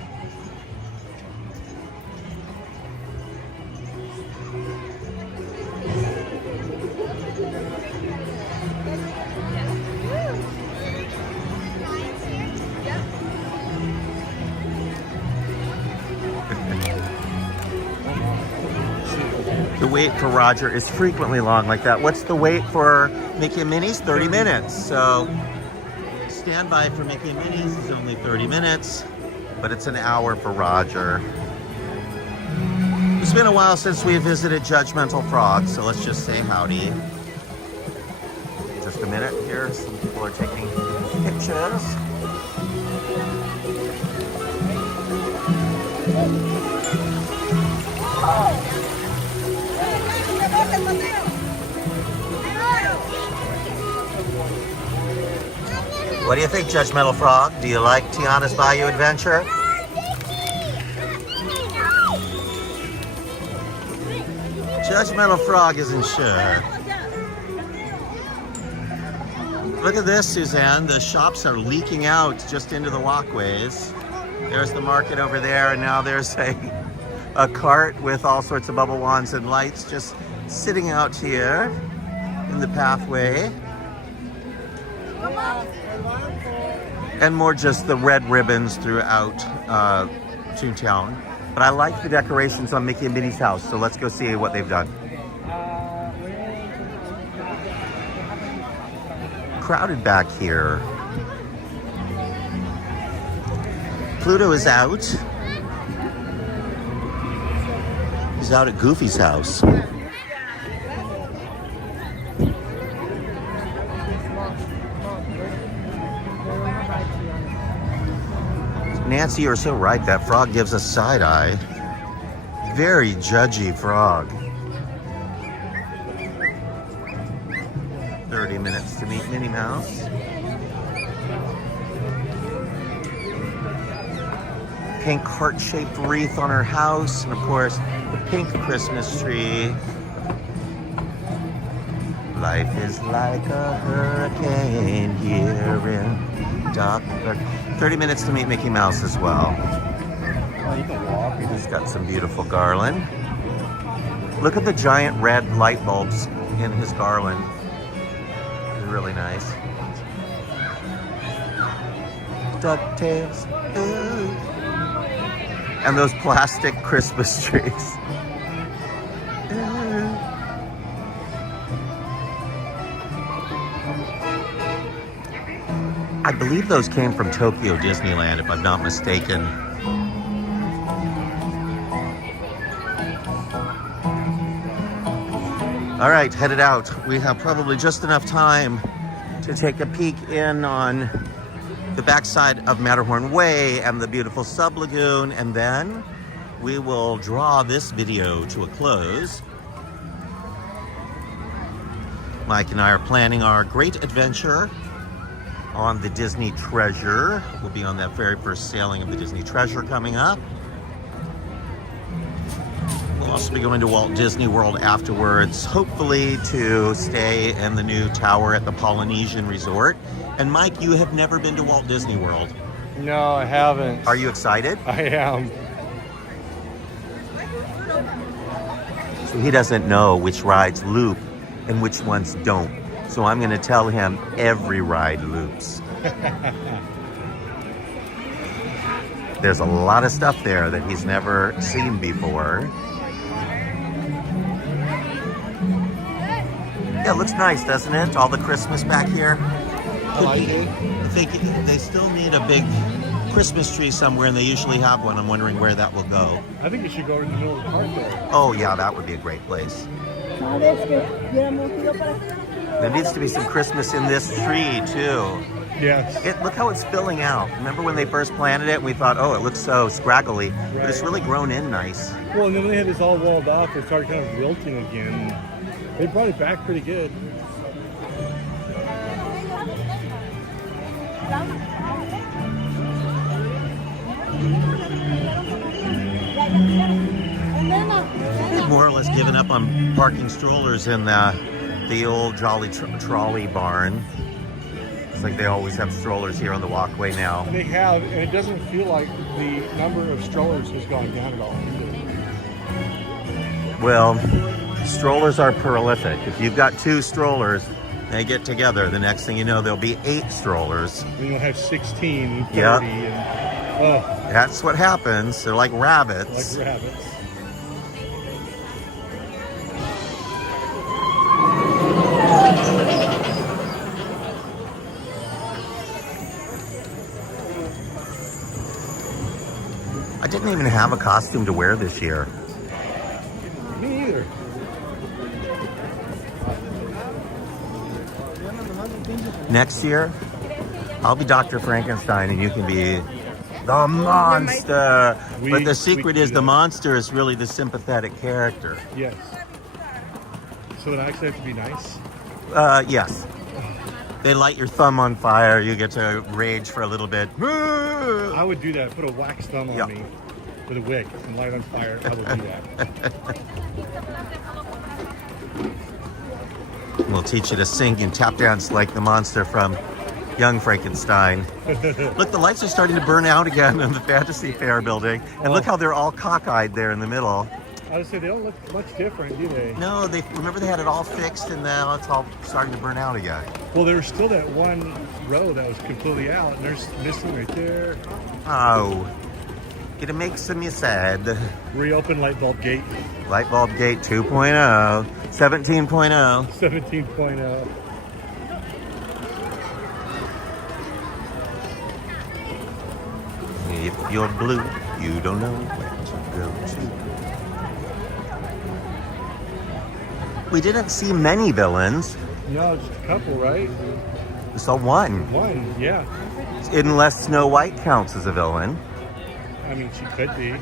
The wait for Roger is frequently long like that. What's the wait for Mickey and Minnie's? 30 minutes. So standby for Mickey and Minnie's is only 30 minutes, but it's an hour for Roger. It's been a while since we visited Judgmental Frog, so let's just say howdy. Just a minute here. Some people are taking pictures. What do you think, Judgmental Frog? Do you like Tiana's Bayou Adventure? Judgmental Frog isn't sure. Look at this, Suzanne. The shops are leaking out just into the walkways. There's the market over there, and now there's a cart with all sorts of bubble wands and lights just sitting out here in the pathway. And more just the red ribbons throughout Toontown. But I like the decorations on Mickey and Minnie's house, so let's go see what they've done. Crowded back here. Pluto is out. He's out at Goofy's house. Nancy, you're so right. That frog gives us side eye. Very judgy frog. 30 minutes to meet Minnie Mouse. Pink heart-shaped wreath on her house, and of course, the pink Christmas tree. Life is like a hurricane here in Dockburg. 30 minutes to meet Mickey Mouse as well. Oh, you can walk. He's got some beautiful garland. Look at the giant red light bulbs in his garland. It's really nice. DuckTales. Ooh. And those plastic Christmas trees. I believe those came from Tokyo Disneyland, if I'm not mistaken. All right, headed out. We have probably just enough time to take a peek in on the backside of Matterhorn Way and the beautiful sub-lagoon, and then we will draw this video to a close. Mike and I are planning our great adventure on the Disney Treasure. We'll be on that very first sailing of the Disney Treasure coming up. We'll also be going to Walt Disney World afterwards, hopefully to stay in the new tower at the Polynesian Resort. And Mike, you have never been to Walt Disney World. No, I haven't. Are you excited? I am. So he doesn't know which rides loop and which ones don't. So I'm going to tell him every ride loops. There's a lot of stuff there that he's never seen before. Yeah, it looks nice, doesn't it? All the Christmas back here. I like it. They still need a big Christmas tree somewhere, and they usually have one. I'm wondering where that will go. I think you should go to the middle of the park there. Oh yeah, that would be a great place. There needs to be some Christmas in this tree too. Yes. Look how it's filling out. Remember when they first planted it and we thought, oh, it looks so scraggly, but it's really grown in nice. Well, and then when they had this all walled off, it started kind of wilting again. They brought it back pretty good. They've more or less given up on parking strollers in the the old Jolly Trolley barn. It's like they always have strollers here on the walkway now. And they have, and it doesn't feel like the number of strollers has gone down at all. Well, strollers are prolific. If you've got 2 strollers, they get together. The next thing you know, there'll be 8 strollers. And you'll have 16 and 30 Yep. and That's what happens. They're like rabbits. like rabbits. I didn't even have a costume to wear this year. Me either. Next year, I'll be Dr. Frankenstein and you can be the monster. But the secret is the monster is really the sympathetic character. Yes. So then I actually have to be nice. Yes. They light your thumb on fire. You get to rage for a little bit. I would do that. Put a wax thumb on Yep. me with a wick and light it on fire. I would do that. We'll teach you to sing and tap dance like the monster from Young Frankenstein. Look, the lights are starting to burn out again in the Fantasy Fair building. And look how they're all cockeyed there in the middle. I would say they don't look much different, do they? No, they remember they had it all fixed and now it's all starting to burn out again. Well, there was still that one row that was completely out, and there's missing right there. Oh, it makes me sad. Reopen light bulb gate Light bulb gate 2.0, 17.0. 17.0. If you're blue, you don't know where to go to. We didn't see many villains. No, just a couple, right? We saw one. One, yeah. Unless Snow White counts as a villain. I mean, she could be.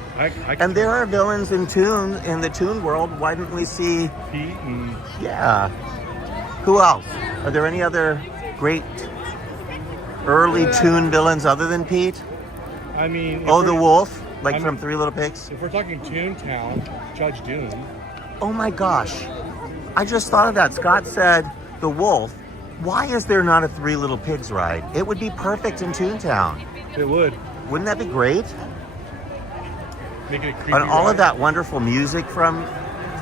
And there are villains in the Toon world. Why didn't we see? Pete and Yeah. Who else? Are there any other great early Toon villains other than Pete? I mean, Oh, the wolf, like I'm- from Three Little Pigs. if we're talking Toontown, Judge Doom. Oh my gosh. I just thought of that. Scott said the wolf. Why is there not a Three Little Pigs ride? It would be perfect in Toontown. It would Wouldn't that be great? make it a creepy. And all ride. of that wonderful music from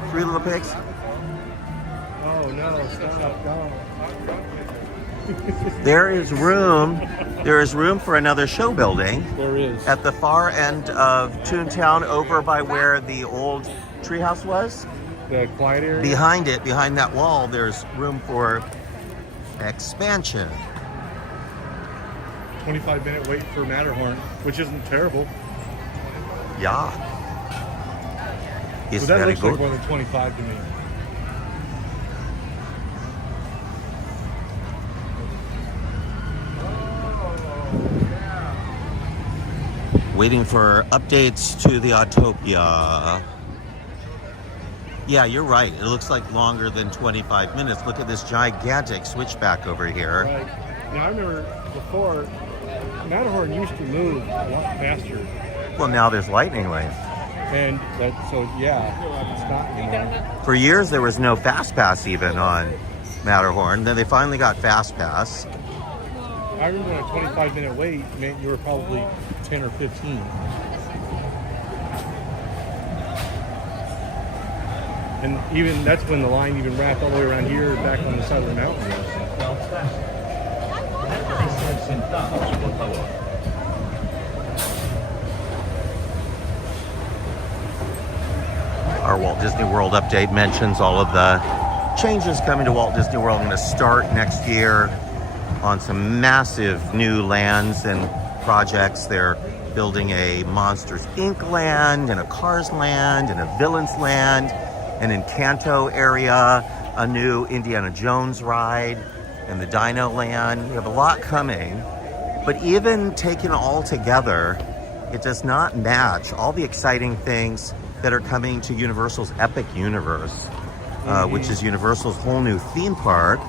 Three Little Pigs. Oh no! Stop! Go. There is room for another show building There is. at the far end of Toontown, over by where the old treehouse was. The quiet area. Behind it, behind that wall, there's room for expansion. 25-minute wait for Matterhorn, which isn't terrible. Yeah. It's But that very looks like good. more than 25 to me. Waiting for updates to the Autopia. Yeah, you're right. It looks like longer than 25 minutes. Look at this gigantic switchback over here. Right. Now I remember before, Matterhorn used to move a lot faster. Well, now there's lightning lanes. And that, so yeah, it's not anymore. For years, there was no Fast Pass even on Matterhorn. Then they finally got Fast Pass. I remember when a 25-minute wait meant you were probably 10 or 15. And even that's when the line even wrapped all the way around here back on the side of the mountain. Sentados, por favor. Our Walt Disney World update mentions all of the changes coming to Walt Disney World. Going to start next year on some massive new lands and projects. They're building a Monsters Inc. land and a Cars land and a Villains land, an Encanto area, a new Indiana Jones ride, and the Dino land. We have a lot coming, but even taken all together, it does not match all the exciting things that are coming to Universal's Epic Universe, which is Universal's whole new theme park.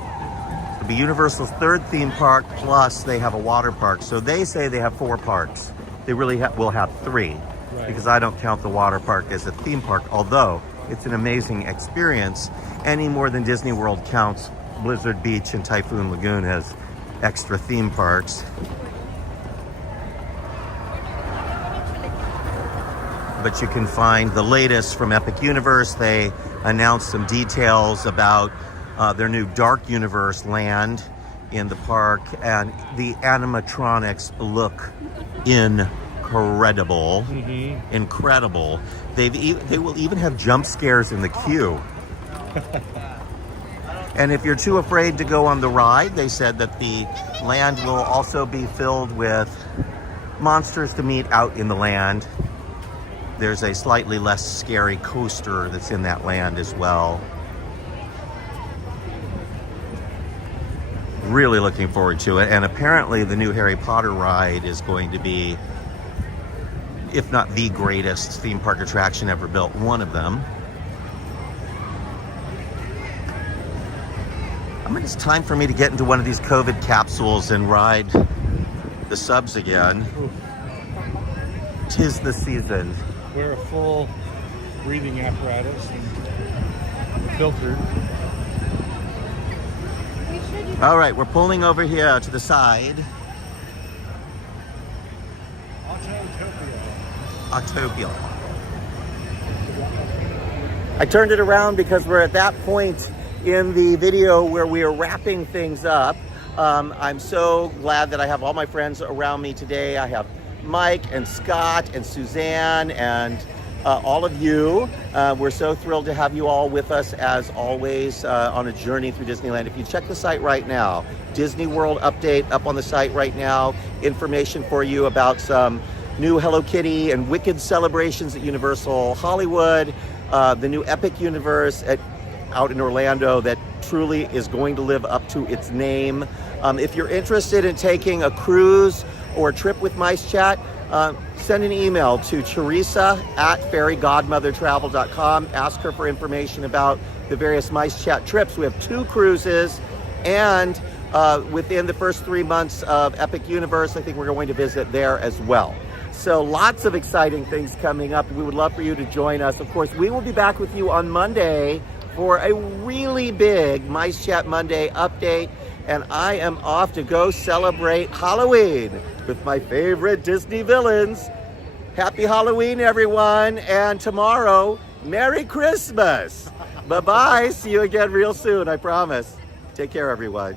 It'll be Universal's third theme park, plus they have a water park. So they say they have 4 parks. They really will have 3, Right. because I don't count the water park as a theme park, although it's an amazing experience, any more than Disney World counts Blizzard Beach and Typhoon Lagoon as extra theme parks. But you can find the latest from Epic Universe. They announced some details about their new Dark Universe land in the park, and the animatronics look incredible. Incredible. They will even have jump scares in the queue. And if you're too afraid to go on the ride, they said that the land will also be filled with monsters to meet out in the land. There's a slightly less scary coaster that's in that land as well. Really looking forward to it. And apparently the new Harry Potter ride is going to be, if not the greatest theme park attraction ever built, one of them. I mean, it's time for me to get into one of these COVID capsules and ride the subs again. 'Tis the season. Wear a full breathing apparatus and filtered. All right, we're pulling over here to the side. Autopia. I turned it around because we're at that point in the video where we are wrapping things up. I'm so glad that I have all my friends around me today. I have Mike and Scott and Suzanne and all of you. We're so thrilled to have you all with us as always on a journey through Disneyland. If you check the site right now, Disney World update up on the site right now, information for you about some new Hello Kitty and Wicked celebrations at Universal Hollywood, the new Epic Universe out in Orlando that truly is going to live up to its name. If you're interested in taking a cruise or a trip with Mice Chat, send an email to Teresa at fairygodmothertravel.com. Ask her for information about the various Mice Chat trips. We have 2 cruises, and within the first 3 months of Epic Universe, I think we're going to visit there as well. So lots of exciting things coming up. We would love for you to join us. Of course, we will be back with you on Monday for a really big Mice Chat Monday update. And I am off to go celebrate Halloween with my favorite Disney villains. Happy Halloween, everyone. And tomorrow, Merry Christmas. Bye-bye. See you again real soon, I promise. Take care, everyone.